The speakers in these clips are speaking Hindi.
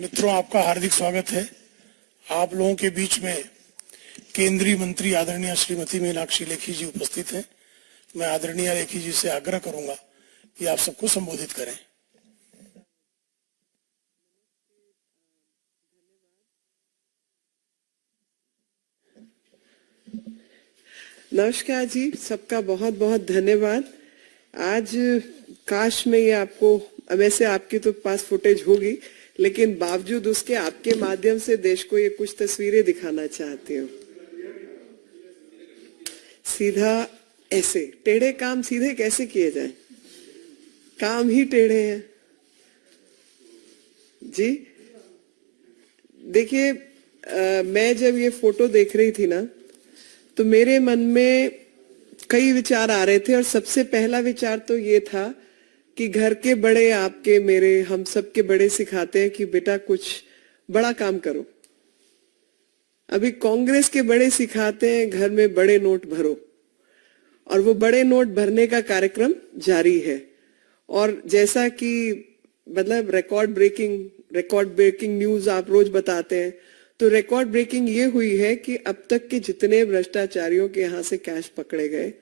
मित्रों, आपका हार्दिक स्वागत है। आप लोगों के बीच में केंद्रीय मंत्री आदरणीय श्रीमती मीनाक्षी लेखी जी उपस्थित हैं। मैं आदरणीय लेखी जी से आग्रह करूंगा कि आप सबको संबोधित करें। नमस्कार जी, सबका बहुत बहुत धन्यवाद। आज काश में ये आपको, वैसे आपके तो पास फुटेज होगी, लेकिन बावजूद उसके आपके माध्यम से देश को ये कुछ तस्वीरें दिखाना चाहती हूँ। सीधा ऐसे टेढ़े काम सीधे कैसे किए जाए, काम ही टेढ़े हैं जी। देखिए, मैं जब ये फोटो देख रही थी ना, तो मेरे मन में कई विचार आ रहे थे और सबसे पहला विचार तो ये था कि घर के बड़े, आपके, मेरे, हम सब के बड़े सिखाते हैं कि बेटा कुछ बड़ा काम करो। अभी कांग्रेस के बड़े सिखाते हैं घर में बड़े नोट भरो, और वो बड़े नोट भरने का कार्यक्रम जारी है। और जैसा कि मतलब रिकॉर्ड ब्रेकिंग न्यूज आप रोज बताते हैं, तो रिकॉर्ड ब्रेकिंग ये हुई है कि अब तक के जितने भ्रष्टाचारियों के यहाँ से कैश पकड़े गए,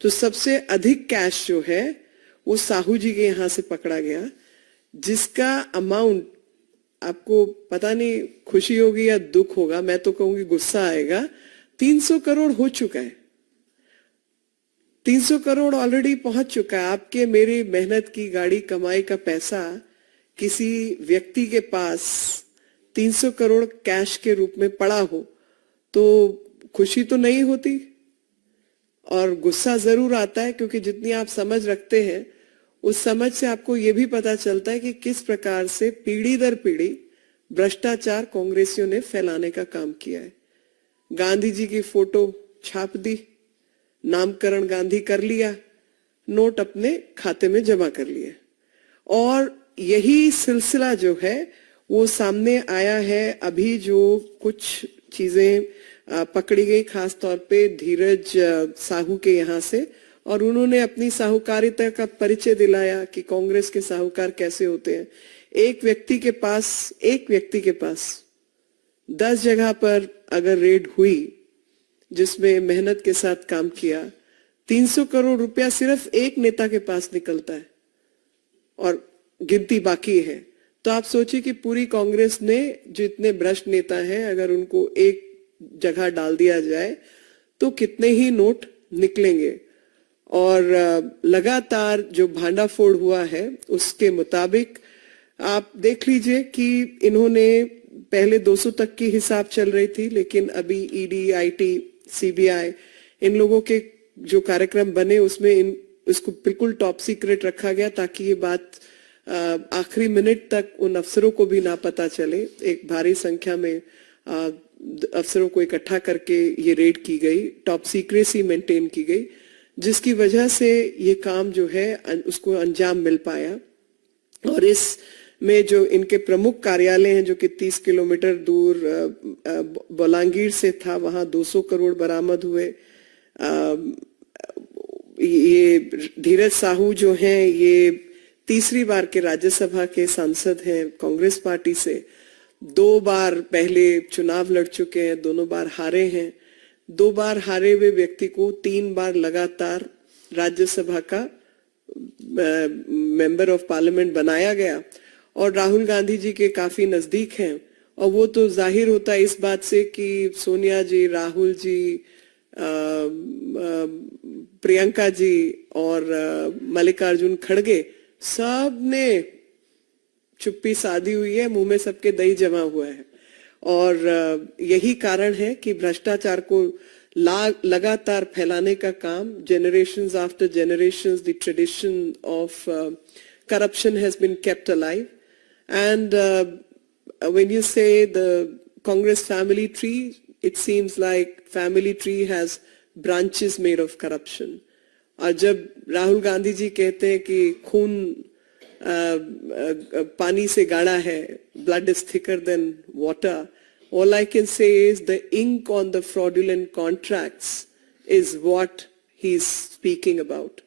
तो सबसे अधिक कैश जो है वो साहू जी के यहाँ से पकड़ा गया, जिसका अमाउंट आपको पता नहीं खुशी होगी या दुख होगा, मैं तो कहूंगी गुस्सा आएगा। 300 करोड़ हो चुका है, 300 करोड़ ऑलरेडी पहुंच चुका है। आपके मेरी मेहनत की गाड़ी कमाई का पैसा किसी व्यक्ति के पास 300 करोड़ कैश के रूप में पड़ा हो तो खुशी तो नहीं होती, और गुस्सा जरूर आता है, क्योंकि जितनी आप समझ रखते हैं उस समझ से आपको यह भी पता चलता है कि किस प्रकार से पीढ़ी दर पीढ़ी भ्रष्टाचार कांग्रेसियों ने फैलाने का काम किया है। गांधी जी की फोटो छाप दी, नामकरण गांधी कर लिया, नोट अपने खाते में जमा कर लिए, और यही सिलसिला जो है वो सामने आया है। अभी जो कुछ चीजें पकड़ी गई, खास तौर पे धीरज साहू के यहाँ से, और उन्होंने अपनी साहूकारिता का परिचय दिलाया कि कांग्रेस के साहूकार कैसे होते हैं। एक व्यक्ति के पास 10 जगह पर अगर रेड हुई जिसमें मेहनत के साथ काम किया, 300 करोड़ रुपया सिर्फ एक नेता के पास निकलता है और गिनती बाकी है। तो आप सोचिए कि पूरी कांग्रेस ने जो इतने भ्रष्ट नेता हैं, अगर उनको एक जगह डाल दिया जाए तो कितने ही नोट निकलेंगे। और लगातार जो भांडाफोड़ हुआ है उसके मुताबिक आप देख लीजिए कि इन्होंने पहले 200 तक की हिसाब चल रही थी, लेकिन अभी ईडी, आईटी, सीबीआई, इन लोगों के जो कार्यक्रम बने उसमें इसको बिल्कुल टॉप सीक्रेट रखा गया, ताकि ये बात आखिरी मिनट तक उन अफसरों को भी ना पता चले। एक भारी संख्या में अफसरों को इकट्ठा करके ये रेड की गई, टॉप सीक्रेसी मेंटेन की गई, जिसकी वजह से ये काम जो है उसको अंजाम मिल पाया। और इस में जो इनके प्रमुख कार्यालय हैं, जो कि 30 किलोमीटर दूर बोलांगीर से था, वहां 200 करोड़ बरामद हुए। ये धीरज साहू जो हैं, ये तीसरी बार के राज्यसभा के सांसद हैं कांग्रेस पार्टी से। 2 बार पहले चुनाव लड़ चुके हैं, दोनों बार हारे हैं। 2 बार हारे हुए व्यक्ति को 3 बार लगातार राज्यसभा का मेंबर ऑफ पार्लियामेंट बनाया गया, और राहुल गांधी जी के काफी नजदीक हैं। और वो तो जाहिर होता है इस बात से कि सोनिया जी, राहुल जी, प्रियंका जी और मल्लिकार्जुन खड़गे, सब ने चुप्पी साधी हुई है, मुंह में सबके दही जमा हुआ है। और यही कारण है कि भ्रष्टाचार को लगातार फैलाने का काम, generations after generations, the tradition of corruption has been kept alive. And when you say the Congress family tree, it seems like family tree has branches made of corruption. और जब राहुल गांधी जी कहते हैं कि खून पानी से गाढ़ा है, blood is thicker than water, all I can say is the ink on the fraudulent contracts is what he's speaking about,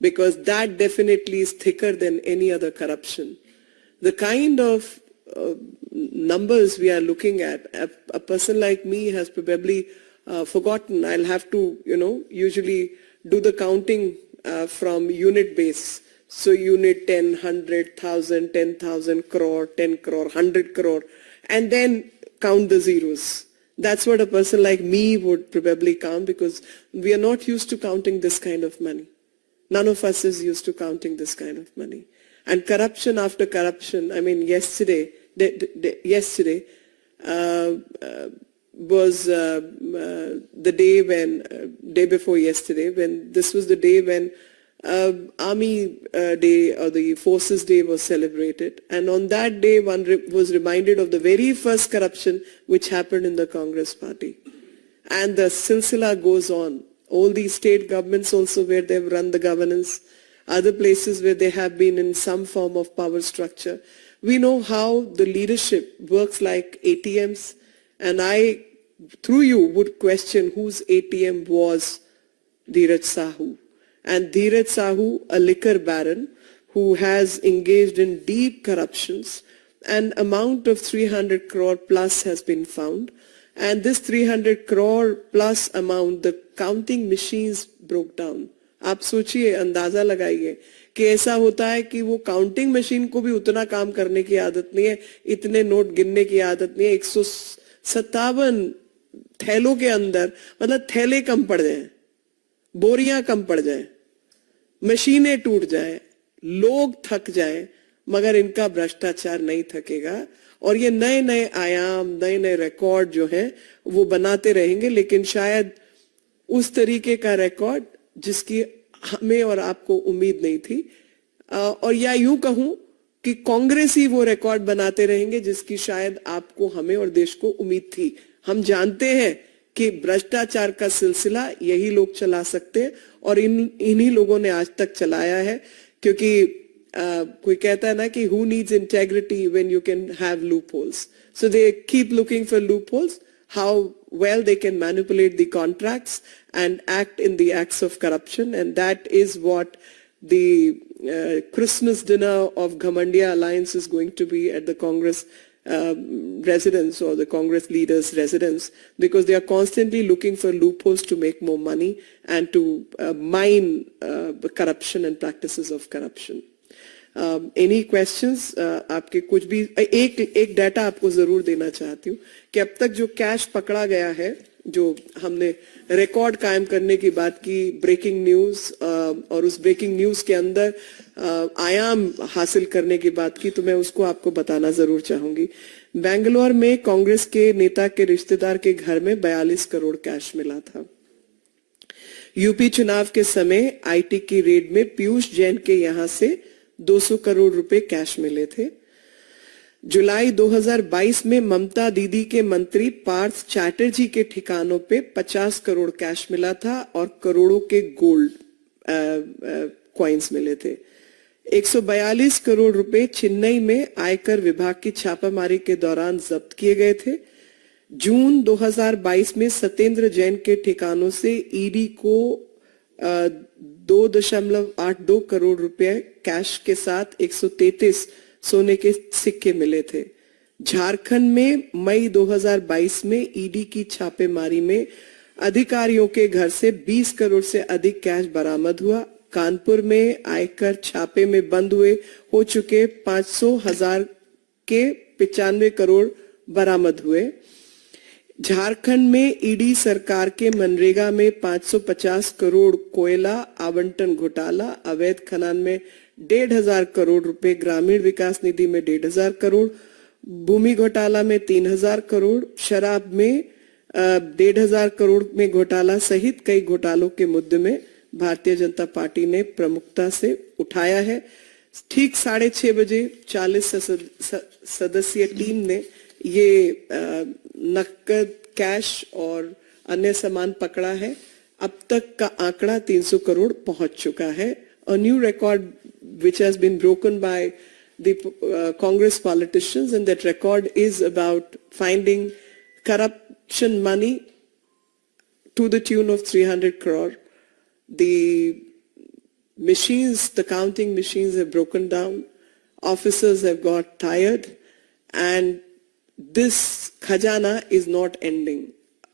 because that definitely is thicker than any other corruption. The kind of numbers we are looking at. A person like me has probably forgotten. I'll have to, usually do the counting from unit base. So unit 10, 100, 1,000, 10,000 crore, 10 crore, 100 crore, and then count the zeros. That's what a person like me would probably count, because we are not used to counting this kind of money. None of us is used to counting this kind of money. And corruption after corruption, I mean, yesterday was the day when, day before yesterday, when this was the day when Army Day or the Forces Day was celebrated. And on that day, one was reminded of the very first corruption which happened in the Congress party. And the silsila goes on. All these state governments also where they've run the governance, other places where they have been in some form of power structure. We know how the leadership works like ATMs, and I, through you, would question whose ATM was Dheeraj Sahu. And Dheeraj Sahu, a liquor baron who has engaged in deep corruptions, an amount of 300 crore plus has been found. And this 300 crore plus amount, the counting machines broke down. आप सोचिए, अंदाजा लगाइए कि ऐसा होता है कि वो काउंटिंग मशीन को भी उतना काम करने की आदत नहीं है, इतने नोट गिनने की आदत नहीं है। 157 थैलों के अंदर, मतलब थैले कम पड़ जाएं, बोरियां कम पड़ जाएं, मशीनें टूट जाएं, लोग थक जाएं, मगर इनका भ्रष्टाचार नहीं थकेगा। और ये नए नए आयाम, नए नए रिकॉर्ड जो हैं वो बनाते रहेंगे, लेकिन शायद उस तरीके का रिकॉर्ड जिसकी हमें और आपको उम्मीद नहीं थी, और या यूं कहूं कि कांग्रेस ही वो रिकॉर्ड बनाते रहेंगे जिसकी शायद आपको, हमें और देश को उम्मीद थी। हम जानते हैं कि भ्रष्टाचार का सिलसिला यही लोग चला सकते हैं, और इन्हीं लोगों ने आज तक चलाया है। क्योंकि कोई कहता है ना कि who needs integrity when you can have loopholes. So they keep looking for loopholes, how well they can manipulate the contracts and act in the acts of corruption. And that is what the Christmas dinner of Ghamandia Alliance is going to be at the Congress residence, or the Congress leaders' residence, because they are constantly looking for loopholes to make more money and to mine corruption and practices of corruption. Any questions? आपके कुछ भी, एक डाटा आपको जरूर देना चाहती हूँ कि अब तक जो कैश पकड़ा गया है, जो हमने रिकॉर्ड कायम करने की बात की, ब्रेकिंग न्यूज, और उस ब्रेकिंग न्यूज के अंदर आयाम हासिल करने की बात की, तो मैं उसको आपको बताना जरूर चाहूंगी। बेंगलोर में कांग्रेस के नेता के रिश्तेदार के घर में 42 करोड़ कैश मिला था। यूपी चुनाव के समय आईटी की रेड में पीयूष जैन के यहां से 200 करोड़ रुपए कैश मिले थे। जुलाई 2022 में ममता दीदी के मंत्री पार्थ चैटर्जी के ठिकानों पे 50 करोड़ कैश मिला था, और करोड़ों के गोल्ड कॉइन्स मिले थे। 142 करोड़ रुपए चेन्नई में आयकर विभाग की छापामारी के दौरान जब्त किए गए थे। जून 2022 में सत्येंद्र जैन के ठिकानों से ईडी को 2.82 करोड़ रुपए कैश के साथ 133 सोने के सिक्के मिले थे। झारखंड में मई 2022 में ईडी की छापेमारी में अधिकारियों के घर से 20 करोड़ से अधिक कैश बरामद हुआ। कानपुर में आयकर छापे में बंद हो चुके 500,000 के 95 करोड़ बरामद हुए। झारखंड में ईडी सरकार के मनरेगा में 550 करोड़ कोयला आवंटन घोटाला, अवैध खनन में 1,500 करोड़ रुपए, ग्रामीण विकास निधि में 1,500 करोड़, भूमि घोटाला में 3,000 करोड़, शराब में 1,500 करोड़ में घोटाला सहित कई घोटालों के मुद्दे में भारतीय जनता पार्टी ने प्रमुखता से उठाया है। ठीक 6:30 बजे 40 सदस्यीय टीम ने ये नकद, कैश और अन्य सामान पकड़ा है। अब तक का आंकड़ा 300 करोड़ पहुंच चुका है। A new record which has been broken by the Congress politicians, and that record is about finding corruption money to the tune of 300 crore. The machines, the counting machines have broken down. Officers have got tired, and this खजाना is not ending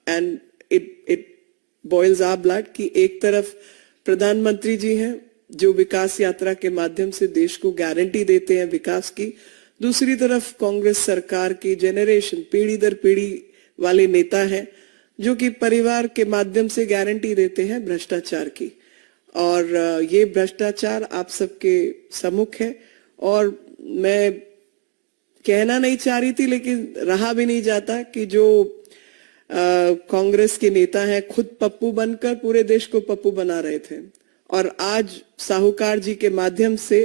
and it boils our blood कि एक तरफ प्रधानमंत्री जी हैं जो विकास यात्रा के माध्यम से देश को गारंटी देते हैं विकास की, दूसरी तरफ कांग्रेस सरकार की जेनरेशन पीढ़ी दर पीढ़ी वाले नेता हैं जो कि परिवार के माध्यम से गारंटी देते हैं भ्रष्टाचार की। और ये भ्रष्टाचार आप सबके सम्मुख है और मैं कहना नहीं चाह रही थी लेकिन रहा भी नहीं जाता कि जो कांग्रेस के नेता हैं खुद पप्पू बनकर पूरे देश को पप्पू बना रहे थे और आज साहूकार जी के माध्यम से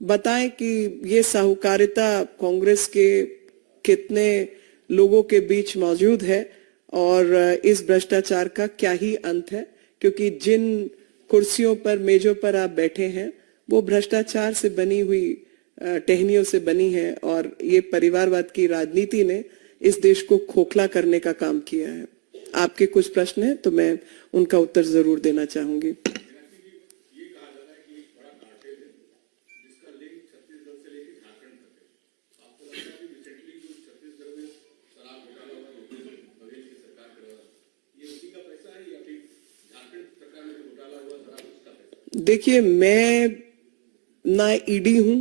बताएं कि ये साहूकारिता कांग्रेस के कितने लोगों के बीच मौजूद है और इस भ्रष्टाचार का क्या ही अंत है, क्योंकि जिन कुर्सियों पर मेजों पर आप बैठे हैं वो भ्रष्टाचार से बनी हुई टहनियों से बनी है और ये परिवारवाद की राजनीति ने इस देश को खोखला करने का काम किया है। आपके कुछ प्रश्न हैं तो मैं उनका उत्तर जरूर देना चाहूंगी। देखिए, मैं ना ईडी हूं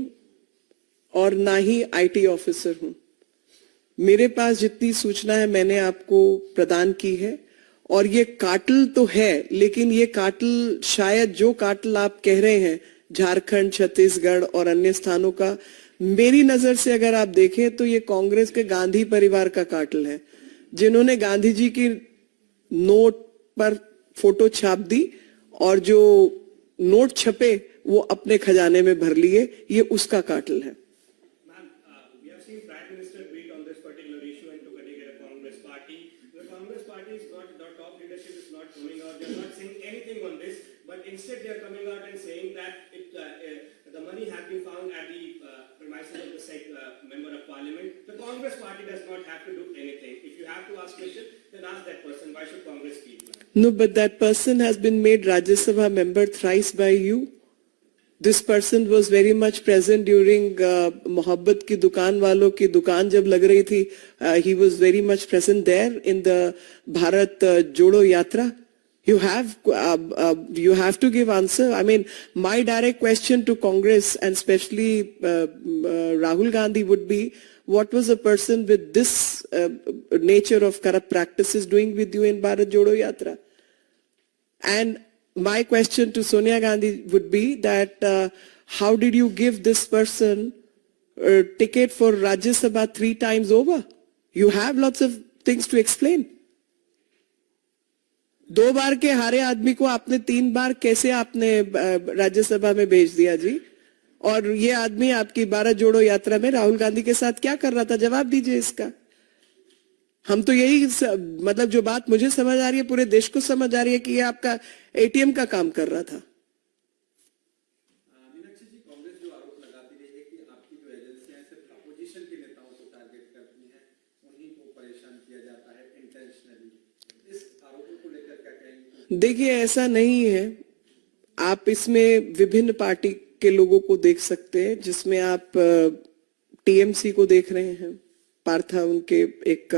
और ना ही आईटी ऑफिसर हूं। मेरे पास जितनी सूचना है मैंने आपको प्रदान की है और ये काटल तो है, लेकिन ये काटल शायद जो काटल आप कह रहे हैं झारखंड, छत्तीसगढ़ और अन्य स्थानों का, मेरी नजर से अगर आप देखें तो ये कांग्रेस के गांधी परिवार का काटल है, जिन्होंने गांधी जी की नोट पर फोटो छाप दी और जो नोट छपे वो अपने खजाने में भर लिए, ये उसका काटल है। Instead, they are coming out and saying that the money has been found at the premises of the said member of parliament. The Congress party does not have to do anything. If you have to ask question, then ask that person. Why should Congress speak? No, but that person has been made Rajya Sabha member thrice by you. This person was very much present during मोहब्बत की दुकान वालों की दुकान जब लग रही थी. He was very much present there in the Bharat Jodo Yatra. You have to give answer. I mean, my direct question to Congress and especially Rahul Gandhi would be, what was a person with this nature of corrupt practices doing with you in Bharat Jodo Yatra? And my question to Sonia Gandhi would be that how did you give this person a ticket for Rajya Sabha 3 times over? You have lots of things to explain. 2 बार के हारे आदमी को आपने 3 बार कैसे आपने राज्यसभा में भेज दिया जी? और ये आदमी आपकी भारत जोड़ो यात्रा में राहुल गांधी के साथ क्या कर रहा था? जवाब दीजिए इसका। हम तो यही मतलब जो बात मुझे समझ आ रही है पूरे देश को समझ आ रही है कि ये आपका एटीएम का काम कर रहा था। देखिए, ऐसा नहीं है। आप इसमें विभिन्न पार्टी के लोगों को देख सकते हैं, जिसमें आप टीएमसी को देख रहे हैं, पार्था उनके एक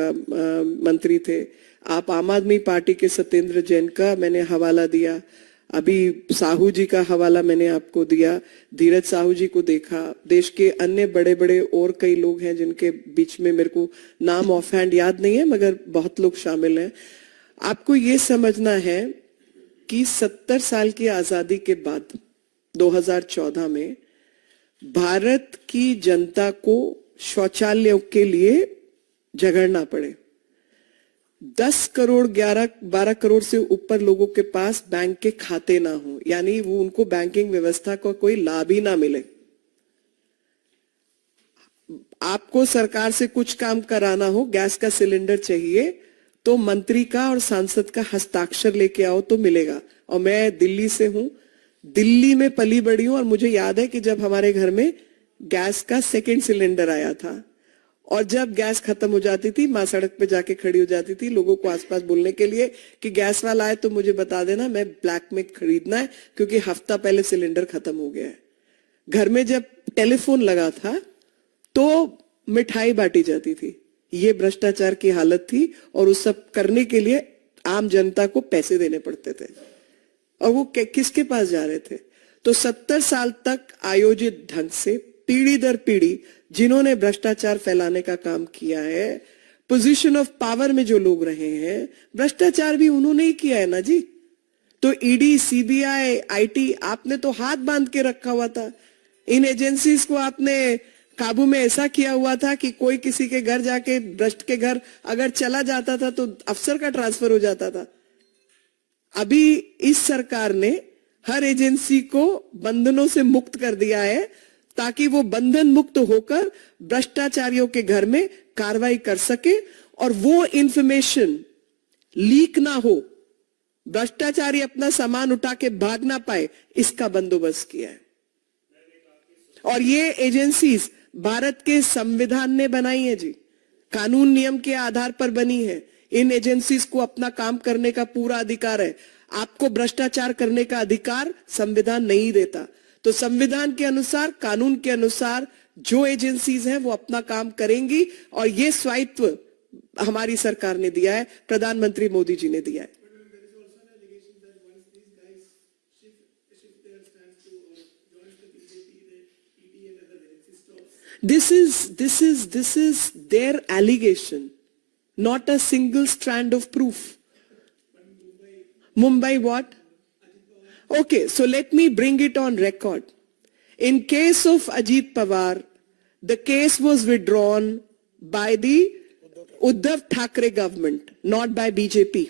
मंत्री थे। आप आम आदमी पार्टी के सत्येंद्र जैन का मैंने हवाला दिया, अभी साहू जी का हवाला मैंने आपको दिया, धीरज साहू जी को देखा। देश के अन्य बड़े बड़े और कई लोग हैं जिनके बीच में मेरे को नाम ऑफ हैंड याद नहीं है, मगर बहुत लोग शामिल हैं। आपको ये समझना है कि 70 साल की आजादी के बाद 2014 में भारत की जनता को शौचालयों के लिए झगड़ना पड़े। 10 करोड़ 11-12 करोड़ से ऊपर लोगों के पास बैंक के खाते ना हो, यानी वो उनको बैंकिंग व्यवस्था का कोई लाभ ही ना मिले। आपको सरकार से कुछ काम कराना हो, गैस का सिलेंडर चाहिए तो मंत्री का और सांसद का हस्ताक्षर लेके आओ तो मिलेगा। और मैं दिल्ली से हूं, दिल्ली में पली बड़ी हूं और मुझे याद है कि जब हमारे घर में गैस का 2nd सिलेंडर आया था और जब गैस खत्म हो जाती थी, मां सड़क पे जाके खड़ी हो जाती थी लोगों को आसपास बोलने के लिए कि गैस वाला आए तो मुझे बता देना, मैं ब्लैक में खरीदना है क्योंकि हफ्ता पहले सिलेंडर खत्म हो गया है। घर में जब टेलीफोन लगा था तो मिठाई बांटी जाती थी, ये भ्रष्टाचार की हालत थी और उस सब करने के लिए आम जनता को पैसे देने पड़ते थे और वो किसके पास जा रहे थे? तो 70 साल तक आयोजित ढंग से पीढ़ी दर पीढ़ी जिन्होंने भ्रष्टाचार फैलाने का काम किया है, पोजीशन ऑफ पावर में जो लोग रहे हैं, भ्रष्टाचार भी उन्होंने ही किया है ना जी। तो ईडी, सीबीआई, आईटी, आपने तो हाथ बांध के रखा हुआ था। इन एजेंसीज को आपने काबू में ऐसा किया हुआ था कि कोई किसी के घर जाके, भ्रष्ट के घर अगर चला जाता था तो अफसर का ट्रांसफर हो जाता था। अभी इस सरकार ने हर एजेंसी को बंधनों से मुक्त कर दिया है ताकि वो बंधन मुक्त होकर भ्रष्टाचारियों के घर में कार्रवाई कर सके और वो इंफॉर्मेशन लीक ना हो, भ्रष्टाचारी अपना सामान उठा के भाग ना पाए, इसका बंदोबस्त किया है। और ये एजेंसीज भारत के संविधान ने बनाई है जी, कानून नियम के आधार पर बनी है। इन एजेंसीज को अपना काम करने का पूरा अधिकार है। आपको भ्रष्टाचार करने का अधिकार संविधान नहीं देता। तो संविधान के अनुसार, कानून के अनुसार जो एजेंसीज हैं वो अपना काम करेंगी और ये स्वायत्व हमारी सरकार ने दिया है, प्रधानमंत्री मोदी जी ने दिया है। This is their allegation, not a single strand of proof. Mumbai what? Okay, so let me bring it on record. In case of Ajit Pawar, the case was withdrawn by the Uddhav Thackeray government, not by BJP,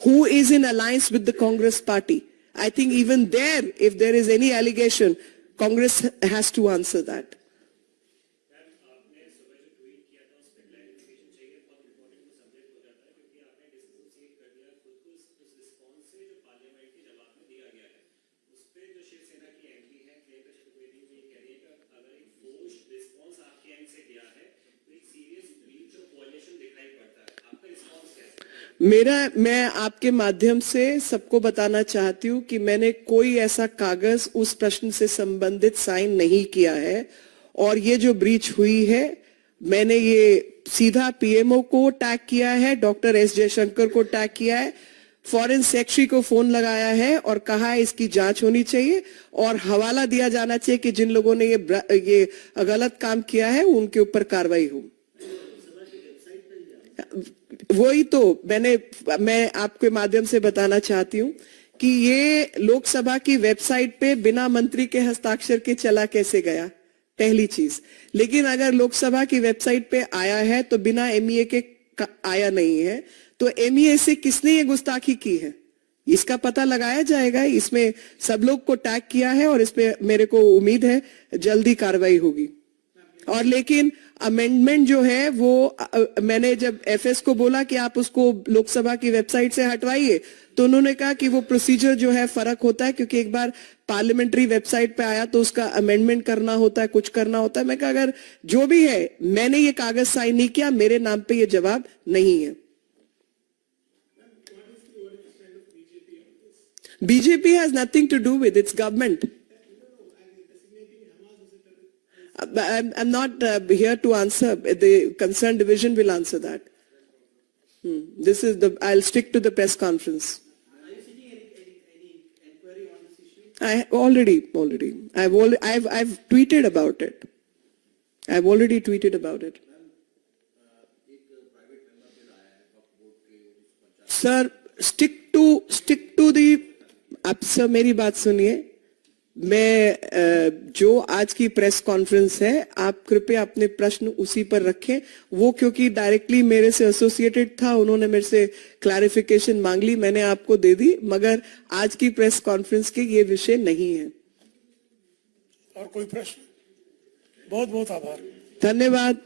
who is in alliance with the Congress party. I think even there, if there is any allegation, Congress has to answer that. मैं आपके माध्यम से सबको बताना चाहती हूं कि मैंने कोई ऐसा कागज उस प्रश्न से संबंधित साइन नहीं किया है और ये जो ब्रीच हुई है, मैंने ये सीधा पीएमओ को टैग किया है, डॉक्टर एस जयशंकर को टैग किया है, फॉरेन सेक्रेटरी को फोन लगाया है और कहा है इसकी जांच होनी चाहिए और हवाला दिया जाना चाहिए कि जिन लोगों ने ये गलत काम किया है उनके ऊपर कार्रवाई हो। वही तो मैं आपके माध्यम से बताना चाहती हूँ कि ये लोकसभा की वेबसाइट पे बिना मंत्री के हस्ताक्षर के चला कैसे गया, पहली चीज। लेकिन अगर लोकसभा की वेबसाइट पे आया है तो बिना एमईए के आया नहीं है, तो एमईए से किसने ये गुस्ताखी की है इसका पता लगाया जाएगा। इसमें सब लोग को टैग किया है और इसमें मेरे को उम्मीद है जल्दी कार्रवाई होगी। और लेकिन अमेंडमेंट जो है वो मैंने जब एफएस को बोला कि आप उसको लोकसभा की वेबसाइट से हटवाइए, तो उन्होंने कहा कि वो प्रोसीजर जो है फर्क होता है, क्योंकि एक बार पार्लियामेंट्री वेबसाइट पे आया तो उसका अमेंडमेंट करना होता है, कुछ करना होता है। मैं कहा अगर जो भी है, मैंने ये कागज साइन नहीं किया, मेरे नाम पे ये जवाब नहीं है। BJP has nothing to do with its government. I'm not here to answer. The concerned division will answer that. I'll stick to the press conference. Are you seeking any inquiry on this issue? I've tweeted about it. I've already tweeted about it. Sir, stick to the, आप सर मेरी बात सुनिए, मैं जो आज की प्रेस कॉन्फ्रेंस है, आप कृपया अपने प्रश्न उसी पर रखें। वो क्योंकि डायरेक्टली मेरे से एसोसिएटेड था, उन्होंने मेरे से क्लैरिफिकेशन मांग ली, मैंने आपको दे दी, मगर आज की प्रेस कॉन्फ्रेंस के ये विषय नहीं है। और कोई प्रश्न? बहुत बहुत आभार। धन्यवाद।